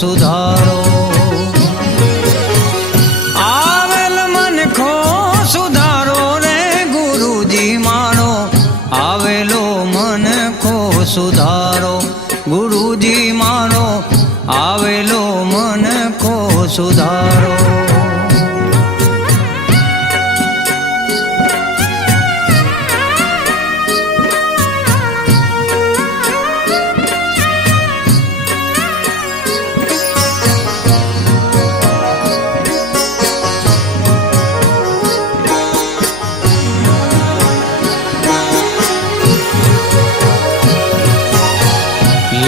સુધારો આવેલ મનખો સુધારો રે ગુરુજી મારો આવેલો મનખો સુધારો ગુરુજી મારો આવેલો મનખો સુધારો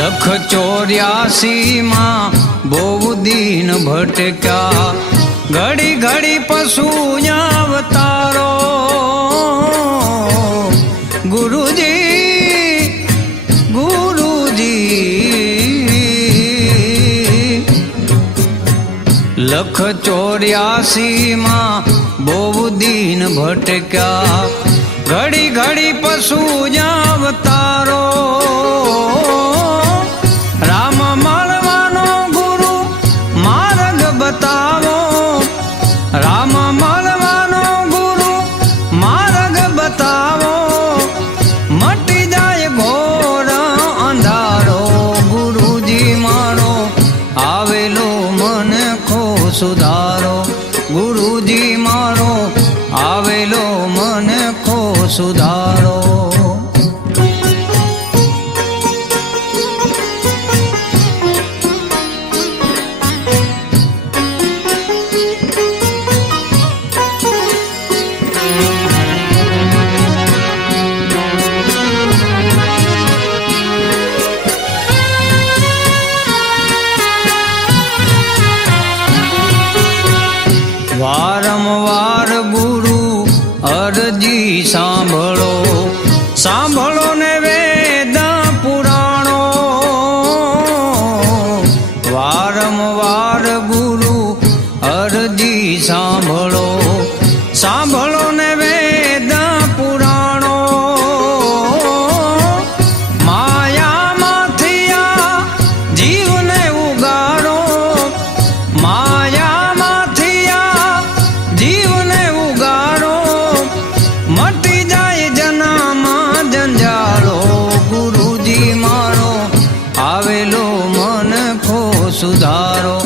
લખ 84 માં બહુ દિન ભટક્યા ઘડી ઘડી પશુ અવતારો ગુરુજી ગુરુજી લખ 84 માં બહુ દિન ભટક્યા ઘડી ઘડી પશુ અવતારો રામ મળવાનો ગુરુ માર્ગ બતાવો રામ મળવાનો ગુરુ માર્ગ બતાવો મટી જાય ઘોર અંધારો ગુરુજી મારો આવેલો મનખો સુધારો ગુરુજી મારો આવેલો મનખો સુધારો વારંવાર ગુરુ અરજી સાંભળો સાંભળો ને વેદ પુરાણો વારંવાર ગુરુ અરજી સાંભળો સાંભળો ને વેદ પુરાણો માયામાંથી આ જીવને ઉગાડો માયામાંથી આ જીવને ઉગાડો મટી જાય જનામાં જંજાળો ગુરુજી મારો આવેલો મનખો સુધારો